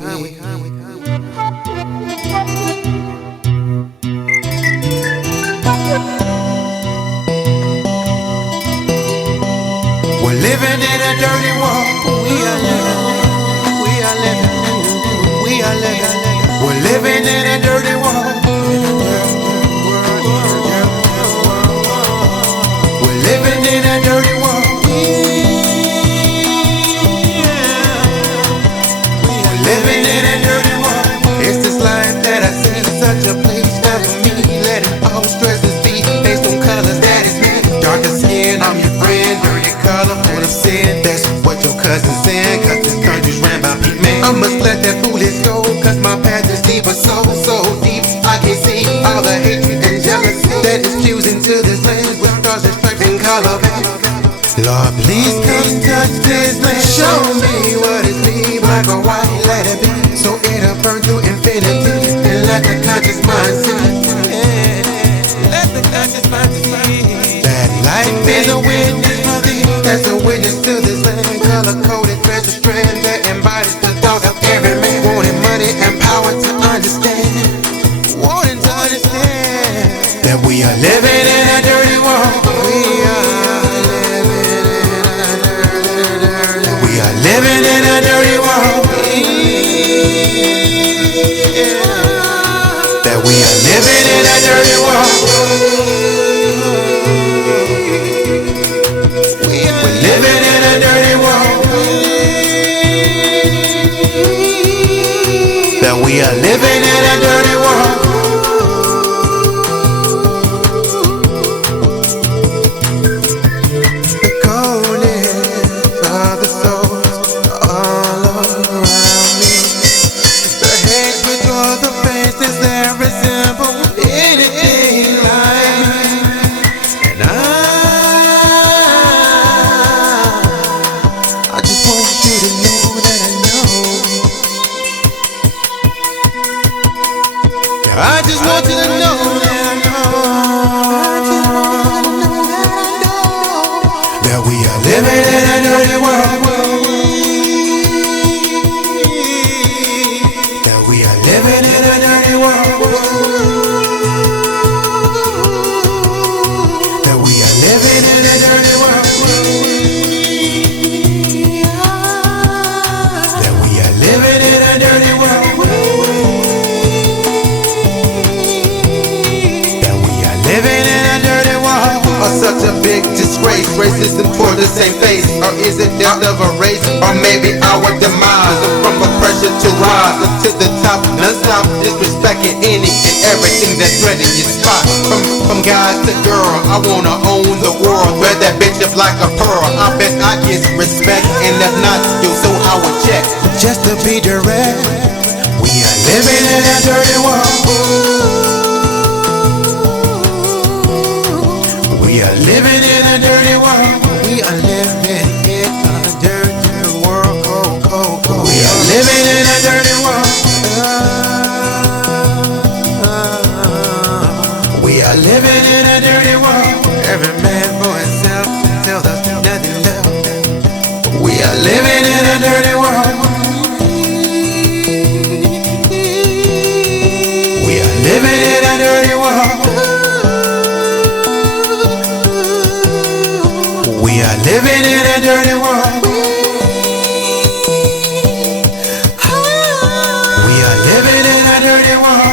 We're living in a dirty world. We are living. We are living. We are living. We're living in a dirty world. We're living in a dirty world. We're living in a dirty world. It's this life that I see, such a place not for me. Letting all stresses be based on colors that is me. Darker skin, I'm your friend. Dirty color, what I'm saying. That's what your cousin's saying. Cause this country's ran by me, man. I must let that foolish go. Cause my path is deeper, so deep. I can see all the hatred and jealousy that is fusing to this land with stars and stripes and color. Lord, please come touch this land. Show me what it be, black or white, let it be. So it'll burn to infinity. And let the conscious mind see. Let the conscious mind see that life is a witness for thee. That's a witness to this land. Color-coded treasure strand that embodies the thoughts of every man. Wanting money and power to understand. Wanting to understand that we are living in a dirty world. Living in a dirty world. That we are living in a dirty world. We're living in a dirty world. That we are living in a dirty world. The coldness of the soul. I just want you to know that I know that we are living in a dirty world. That we are living in a dirty world. That we are living in a dirty world. That we are living in a dirty world. Living in a dirty world. Or such a big disgrace. Racism toward the same face. Or is it death of a race? Or maybe our demise. From oppression to rise to the top, non-stop disrespecting any and everything that threatens your spot. From guys to girl, I wanna own the world. Wear that bitch up like a pearl. I bet I get respect, and if not, yo, so I would check. Just to be direct, we are living in a dirty world. We are living in a dirty world. We are living in a dirty world. We are living in a dirty world. We are living in a dirty world. Every man for himself till there's nothing left. We are living in a dirty world. We are living in a dirty world. We are living in a dirty world. We are living in a dirty world.